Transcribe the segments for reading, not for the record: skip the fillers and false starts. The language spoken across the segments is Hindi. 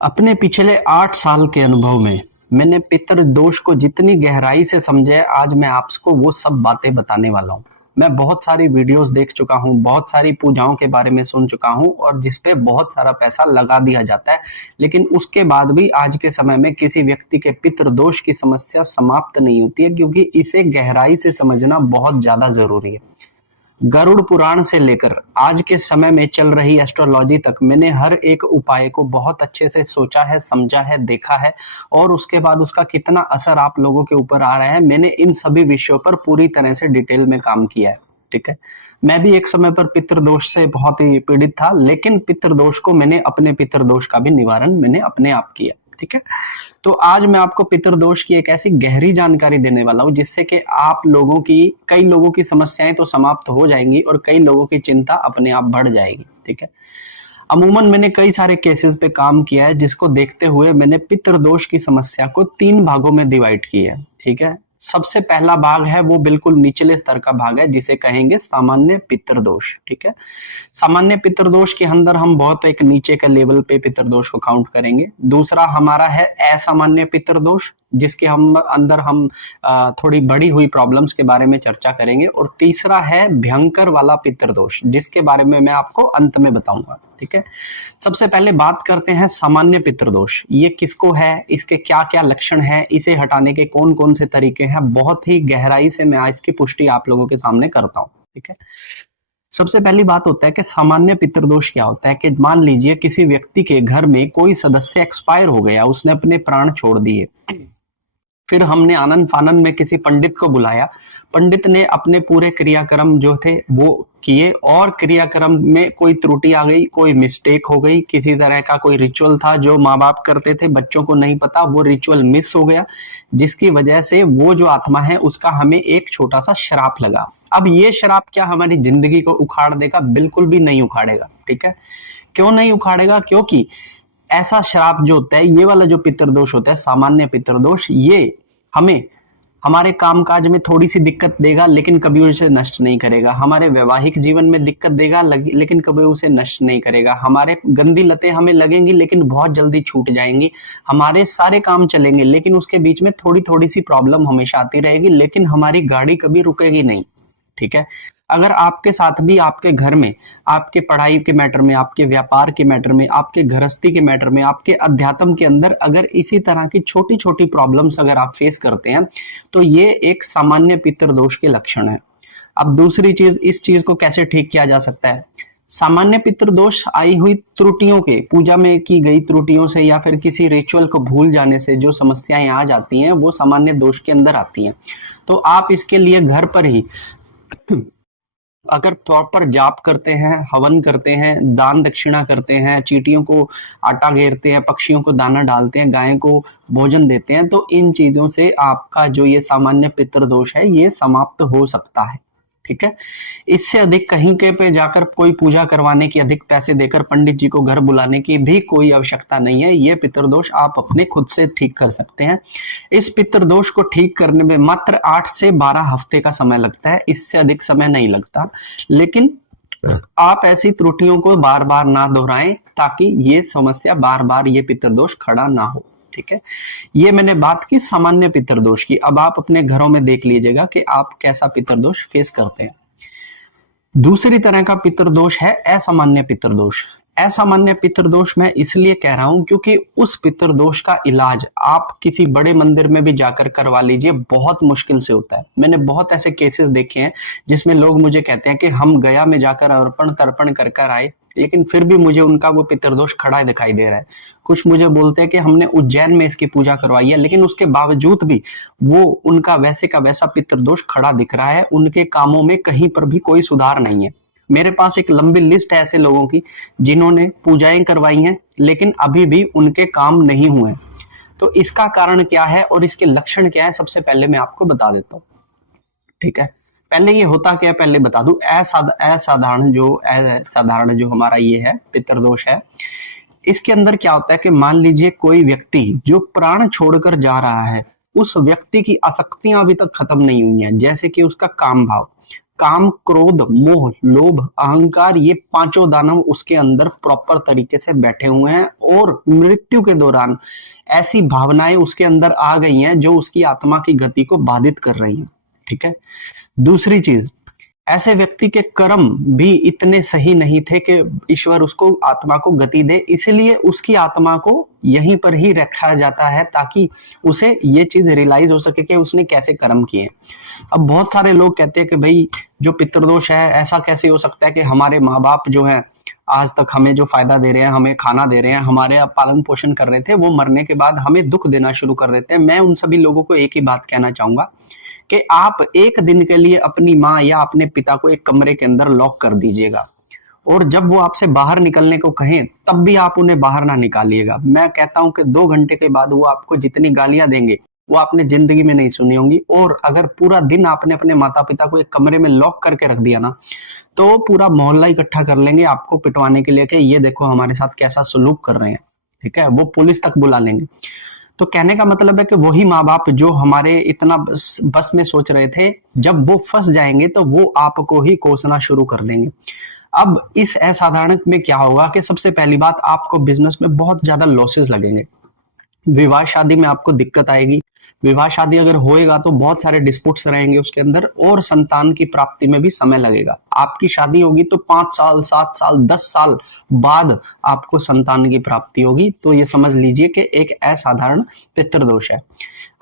अपने पिछले 8 साल के अनुभव में मैंने पितृ दोष को जितनी गहराई से समझा है, आज मैं आपको वो सब बातें बताने वाला हूँ। मैं बहुत सारी वीडियोस देख चुका हूँ, बहुत सारी पूजाओं के बारे में सुन चुका हूँ और जिस पे बहुत सारा पैसा लगा दिया जाता है, लेकिन उसके बाद भी आज के समय में किसी व्यक्ति के पितृ दोष की समस्या समाप्त नहीं होती है, क्योंकि इसे गहराई से समझना बहुत ज्यादा जरूरी है। गरुड़ पुराण से लेकर आज के समय में चल रही एस्ट्रोलॉजी तक मैंने हर एक उपाय को बहुत अच्छे से सोचा है, समझा है, देखा है और उसके बाद उसका कितना असर आप लोगों के ऊपर आ रहा है, मैंने इन सभी विषयों पर पूरी तरह से डिटेल में काम किया है। ठीक है, मैं भी एक समय पर पितृदोष से बहुत ही पीड़ित था, लेकिन पितृदोष को मैंने अपने पितृदोष का भी निवारण मैंने अपने आप किया। ठीक है, तो आज मैं आपको पितृदोष की एक ऐसी गहरी जानकारी देने वाला हूं जिससे कि आप लोगों की, कई लोगों की समस्याएं तो समाप्त हो जाएंगी और कई लोगों की चिंता अपने आप बढ़ जाएगी। ठीक है, अमूमन मैंने कई सारे केसेस पे काम किया है, जिसको देखते हुए मैंने पितृदोष की समस्या को 3 भागों में डिवाइड किया है। ठीक है, सबसे पहला भाग है वो बिल्कुल निचले स्तर का भाग है, जिसे कहेंगे सामान्य पितृदोष। ठीक है, सामान्य पितृदोष के अंदर हम बहुत एक नीचे के लेवल पे पितृदोष को काउंट करेंगे। दूसरा हमारा है असामान्य पितृदोष, जिसके हम अंदर हम थोड़ी बड़ी हुई प्रॉब्लम्स के बारे में चर्चा करेंगे। और तीसरा है भयंकर वाला पितृदोष, जिसके बारे में मैं आपको अंत में बताऊंगा। ठीक है, सबसे पहले बात करते हैं सामान्य पितृदोष। ये किसको है, इसके क्या क्या लक्षण है, इसे हटाने के कौन कौन से तरीके हैं, बहुत ही गहराई से मैं इसकी पुष्टि आप लोगों के सामने करता हूँ। ठीक है, सबसे पहली बात होता है कि सामान्य पितृदोष क्या होता है कि मान लीजिए किसी व्यक्ति के घर में कोई सदस्य एक्सपायर हो गया, उसने अपने प्राण छोड़ दिए। फिर हमने आनंद फानन में किसी पंडित को बुलाया, पंडित ने अपने पूरे क्रियाक्रम जो थे वो किए और क्रियाक्रम में कोई त्रुटि आ गई, कोई मिस्टेक हो गई, किसी तरह का कोई रिचुअल था जो माँ बाप करते थे, बच्चों को नहीं पता, वो रिचुअल मिस हो गया, जिसकी वजह से वो जो आत्मा है उसका हमें एक छोटा सा श्राप लगा। अब ये श्राप क्या हमारी जिंदगी को उखाड़ देगा? बिल्कुल भी नहीं उखाड़ेगा। ठीक है, क्यों नहीं उखाड़ेगा? क्योंकि ऐसा श्राप जो होता है, ये वाला जो पितृदोष होता है सामान्य पितृदोष, ये हमें हमारे कामकाज में थोड़ी सी दिक्कत देगा, लेकिन कभी उसे नष्ट नहीं करेगा। हमारे वैवाहिक जीवन में दिक्कत देगा, लेकिन कभी उसे नष्ट नहीं करेगा। हमारे गंदी लतें हमें लगेंगी, लेकिन बहुत जल्दी छूट जाएंगी। हमारे सारे काम चलेंगे, लेकिन उसके बीच में थोड़ी थोड़ी सी प्रॉब्लम हमेशा आती रहेगी, लेकिन हमारी गाड़ी कभी रुकेगी नहीं। ठीक है, अगर आपके साथ भी आपके घर में, आपके पढ़ाई के मैटर में, आपके व्यापार के मैटर में, आपके गृहस्थी के मैटर में, आपके अध्यात्म के अंदर अगर इसी तरह की छोटी छोटी प्रॉब्लम्स अगर आप फेस करते हैं, तो ये एक सामान्य पितृदोष के लक्षण है। अब दूसरी चीज, इस चीज को कैसे ठीक किया जा सकता है? सामान्य पितृदोष आई हुई त्रुटियों के, पूजा में की गई त्रुटियों से या फिर किसी रिचुअल को भूल जाने से जो समस्याएं आ जाती हैं, वो सामान्य दोष के अंदर आती हैं। तो आप इसके लिए घर पर ही अगर प्रॉपर जाप करते हैं, हवन करते हैं, दान दक्षिणा करते हैं, चींटियों को आटा घेरते हैं, पक्षियों को दाना डालते हैं, गाय को भोजन देते हैं, तो इन चीजों से आपका जो ये सामान्य पितृदोष है ये समाप्त हो सकता है। ठीक है, इससे अधिक कहीं के पे जाकर कोई पूजा करवाने की, अधिक पैसे देकर पंडित जी को घर बुलाने की भी कोई आवश्यकता नहीं है। ये पितृदोष आप अपने खुद से ठीक कर सकते हैं। इस पितृदोष को ठीक करने में मात्र 8 से 12 हफ्ते का समय लगता है, इससे अधिक समय नहीं लगता। लेकिन आप ऐसी त्रुटियों को बार बार ना दोहराएं, ताकि ये समस्या बार बार ये पितृदोष खड़ा ना हो। ठीक है, ये मैंने बात की सामान्य पितृदोष की। अब आप अपने घरों में देख लीजिएगा कि आप कैसा पितृदोष फेस करते हैं। दूसरी तरह का पितृदोष है असामान्य पितृदोष। असामान्य पितृदोष मैं इसलिए कह रहा हूं क्योंकि उस पितृदोष का इलाज आप किसी बड़े मंदिर में भी जाकर करवा लीजिए, बहुत मुश्किल से होता है। मैंने बहुत ऐसे केसेस देखे हैं जिसमें लोग मुझे कहते हैं कि हम गया में जाकर अर्पण तर्पण कर कर आए, लेकिन फिर भी मुझे उनका वो पितृदोष खड़ा दिखाई दे रहा है। कुछ मुझे बोलते हैं कि हमने उज्जैन में इसकी पूजा करवाई है, लेकिन उसके बावजूद भी वो उनका वैसे का वैसा पितृदोष खड़ा दिख रहा है, उनके कामों में कहीं पर भी कोई सुधार नहीं है। मेरे पास एक लंबी लिस्ट है ऐसे लोगों की जिन्होंने पूजाएं करवाई हैं, लेकिन अभी भी उनके काम नहीं हुए। तो इसका कारण क्या है और इसके लक्षण क्या है, सबसे पहले मैं आपको बता देता हूँ। ठीक है, पहले ये होता क्या है पहले बता दूं। असाधारण जो हमारा ये है पितृदोष है, इसके अंदर क्या होता है कि मान लीजिए कोई व्यक्ति जो प्राण छोड़कर जा रहा है, उस व्यक्ति की आसक्तियां अभी तक खत्म नहीं हुई हैं, जैसे कि उसका काम भाव। काम, क्रोध, मोह, लोभ, अहंकार, ये पांचों दानव उसके अंदर प्रॉपर तरीके से बैठे हुए हैं और मृत्यु के दौरान ऐसी भावनाएं उसके अंदर आ गई हैं जो उसकी आत्मा की गति को बाधित कर रही हैं। ठीक है। दूसरी चीज, ऐसे व्यक्ति के कर्म भी इतने सही नहीं थे कि ईश्वर उसको आत्मा को गति दे, इसलिए उसकी आत्मा को यहीं पर ही रखा जाता है ताकि उसे ये चीज रियलाइज हो सके कि उसने कैसे कर्म किए। अब बहुत सारे लोग कहते हैं कि भाई जो पितृदोष है, ऐसा कैसे हो सकता है कि हमारे माँ बाप जो है आज तक हमें जो फायदा दे रहे हैं, हमें खाना दे रहे हैं, हमारे पालन पोषण कर रहे थे, वो मरने के बाद हमें दुख देना शुरू कर देते हैं। मैं उन सभी लोगों को एक ही बात कहना चाहूंगा कि आप एक दिन के लिए अपनी माँ या अपने पिता को एक कमरे के अंदर लॉक कर दीजिएगा और जब वो आपसे बाहर निकलने को कहें तब भी आप उन्हें बाहर ना निकालिएगा। मैं कहता हूं कि 2 घंटे के बाद वो आपको जितनी गालियां देंगे वो आपने जिंदगी में नहीं सुनी होंगी। और अगर पूरा दिन आपने अपने माता पिता को एक कमरे में लॉक करके रख दिया ना, तो पूरा मोहल्ला इकट्ठा कर लेंगे आपको पिटवाने के लिए कि ये देखो हमारे साथ कैसा सलूक कर रहे हैं। ठीक है, वो पुलिस तक बुला लेंगे। तो कहने का मतलब है कि वही माँ बाप जो हमारे इतना बस में सोच रहे थे, जब वो फंस जाएंगे तो वो आपको ही कोसना शुरू कर देंगे। अब इस असाधारण में क्या होगा कि सबसे पहली बात, आपको बिजनेस में बहुत ज्यादा लॉसेस लगेंगे, विवाह शादी में आपको दिक्कत आएगी, विवाह शादी अगर होएगा तो बहुत सारे डिस्प्यूट्स रहेंगे उसके अंदर, और संतान की प्राप्ति में भी समय लगेगा। आपकी शादी होगी तो 5 साल, 7 साल, 10 साल बाद आपको संतान की प्राप्ति होगी। तो ये समझ लीजिए कि एक असाधारण पितृदोष है।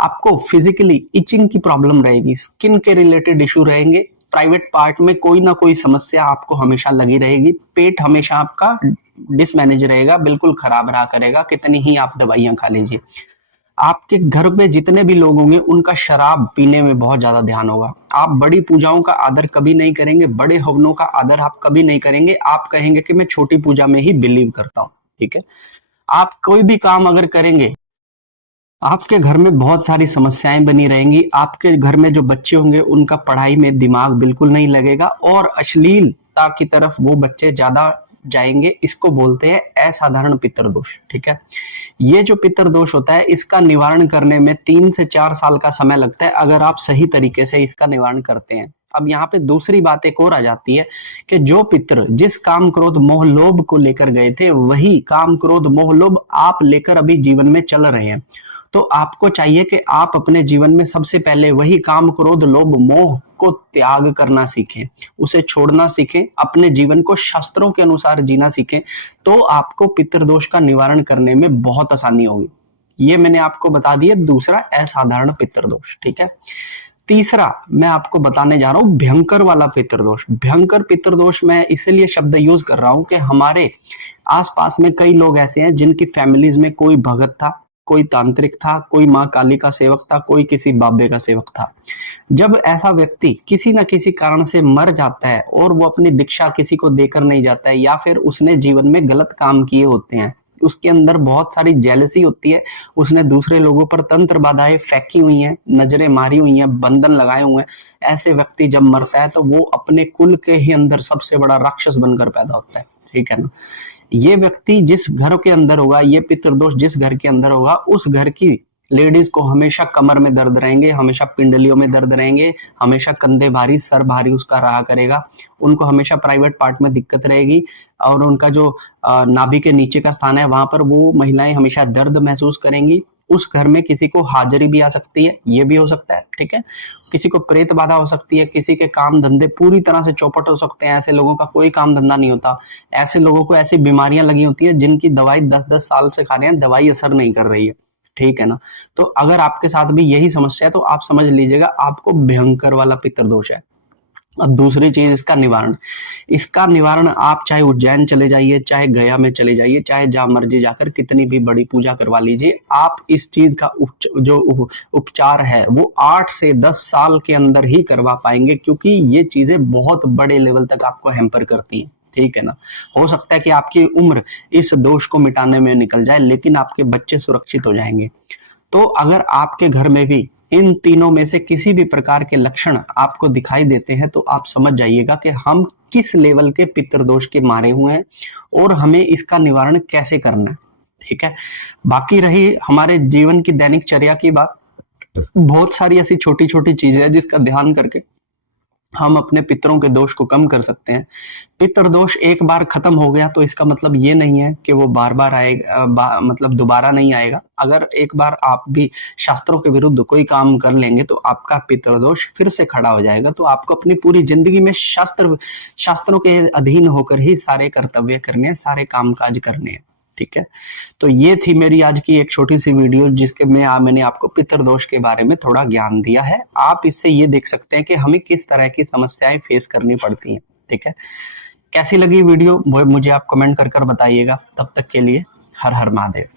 आपको फिजिकली इचिंग की प्रॉब्लम रहेगी, स्किन के रिलेटेड इश्यू रहेंगे, प्राइवेट पार्ट में कोई ना कोई समस्या आपको हमेशा लगी रहेगी, पेट हमेशा आपका डिसमैनेज रहेगा, बिल्कुल खराब रहा करेगा, कितनी ही आप दवाइयां खा लीजिए। आपके घर पे जितने भी लोग होंगे उनका शराब पीने में बहुत ज्यादा ध्यान होगा। आप बड़ी पूजाओं का आदर कभी नहीं करेंगे, बड़े हवनों का आदर आप कभी नहीं करेंगे। आप कहेंगे कि मैं छोटी पूजा में ही बिलीव करता हूँ। ठीक है, आप कोई भी काम अगर करेंगे, आपके घर में बहुत सारी समस्याएं बनी रहेंगी। आपके घर में जो बच्चे होंगे उनका पढ़ाई में दिमाग बिल्कुल नहीं लगेगा और अश्लीलता की तरफ वो बच्चे ज्यादा जाएंगे। इसको बोलते हैं असाधारण पितृदोष। ठीक है, ये जो पितृदोष होता है इसका निवारण करने में 3 से 4 साल का समय लगता है, अगर आप सही तरीके से इसका निवारण करते हैं। अब यहाँ पे दूसरी बात एक और आ जाती है कि जो पितृ जिस काम क्रोध मोह लोभ को लेकर गए थे, वही काम क्रोध मोह लोभ आप लेकर अभी जीवन में चल रहे हैं। तो आपको चाहिए कि आप अपने जीवन में सबसे पहले वही काम क्रोध लोभ मोह को त्याग करना सीखें, उसे छोड़ना सीखें, अपने जीवन को शास्त्रों के अनुसार जीना सीखें। तो आपको पितृदोष का निवारण करने में बहुत आसानी होगी। ये मैंने आपको बता दिया दूसरा असाधारण पितृदोष। ठीक है, तीसरा मैं आपको बताने जा रहा हूं भयंकर वाला पितृदोष। भयंकर पितृदोष मैं इसलिए शब्द यूज कर रहा हूं कि हमारे आसपास में कई लोग ऐसे हैं जिनकी फैमिलीज में कोई भगत था, कोई तांत्रिक था, कोई माँ काली का सेवक था, कोई किसी बाबे का सेवक था। जब ऐसा व्यक्ति किसी न किसी कारण से मर जाता है और वो अपनी दीक्षा किसी को देकर नहीं जाता है, या फिर उसने जीवन में गलत काम किए होते हैं, उसके अंदर बहुत सारी जेलसी होती है, उसने दूसरे लोगों पर तंत्र बाधाएं फेंकी हुई हैं, नजरें मारी हुई हैं, बंधन लगाए हुए हैं, ऐसे व्यक्ति जब मरता है तो वो अपने कुल के ही अंदर सबसे बड़ा राक्षस बनकर पैदा होता है। ठीक है ना, ये व्यक्ति जिस घर के अंदर होगा, ये पितृदोष जिस घर के अंदर होगा, उस घर की लेडीज को हमेशा कमर में दर्द रहेंगे, हमेशा पिंडलियों में दर्द रहेंगे, हमेशा कंधे भारी, सर भारी उसका रहा करेगा, उनको हमेशा प्राइवेट पार्ट में दिक्कत रहेगी, और उनका जो नाभि के नीचे का स्थान है वहां पर वो महिलाएं हमेशा दर्द महसूस करेंगी। उस घर में किसी को हाजिरी भी आ सकती है, ये भी हो सकता है। ठीक है, किसी को प्रेत बाधा हो सकती है, किसी के काम धंधे पूरी तरह से चौपट हो सकते हैं, ऐसे लोगों का कोई काम धंधा नहीं होता, ऐसे लोगों को ऐसी बीमारियां लगी होती है जिनकी दवाई 10-10 साल से खा रहे हैं, दवाई असर नहीं कर रही है। ठीक है ना, तो अगर आपके साथ भी यही समस्या है तो आप समझ लीजिएगा आपको भयंकर वाला पितृदोष है। अब दूसरी चीज इसका निवारण, इसका निवारण आप चाहे उज्जैन चले जाइए, चाहे गया में चले जाइए, चाहे जहां मर्जी जाकर कितनी भी बड़ी पूजा करवा लीजिए, आप इस चीज का जो उपचार है वो 8 से 10 साल के अंदर ही करवा पाएंगे, क्योंकि ये चीजें बहुत बड़े लेवल तक आपको हैम्पर करती हैं। ठीक है ना, हो सकता है कि आपकी उम्र इस दोष को मिटाने में निकल जाए, लेकिन आपके बच्चे सुरक्षित हो जाएंगे। तो अगर आपके घर में भी इन तीनों में से किसी भी प्रकार के लक्षण आपको दिखाई देते हैं तो आप समझ जाइएगा कि हम किस लेवल के पितृदोष के मारे हुए हैं और हमें इसका निवारण कैसे करना है। ठीक है, बाकी रही हमारे जीवन की दैनिक चर्या की बात, बहुत सारी ऐसी छोटी छोटी चीजें हैं जिसका ध्यान करके हम अपने पितरों के दोष को कम कर सकते हैं। पितृ दोष एक बार खत्म हो गया तो इसका मतलब ये नहीं है कि वो बार बार आएगा, मतलब दोबारा नहीं आएगा। अगर एक बार आप भी शास्त्रों के विरुद्ध कोई काम कर लेंगे तो आपका पितृ दोष फिर से खड़ा हो जाएगा। तो आपको अपनी पूरी जिंदगी में शास्त्रों के अधीन होकर ही सारे कर्तव्य करने हैं, सारे कामकाज करने हैं। ठीक है, तो ये थी मेरी आज की एक छोटी सी वीडियो जिसके में मैंने आपको पितृदोष के बारे में थोड़ा ज्ञान दिया है। आप इससे ये देख सकते हैं कि हमें किस तरह की समस्याएं फेस करनी पड़ती हैं। ठीक है, कैसी लगी वीडियो वो मुझे आप कमेंट कर बताइएगा। तब तक के लिए हर हर महादेव।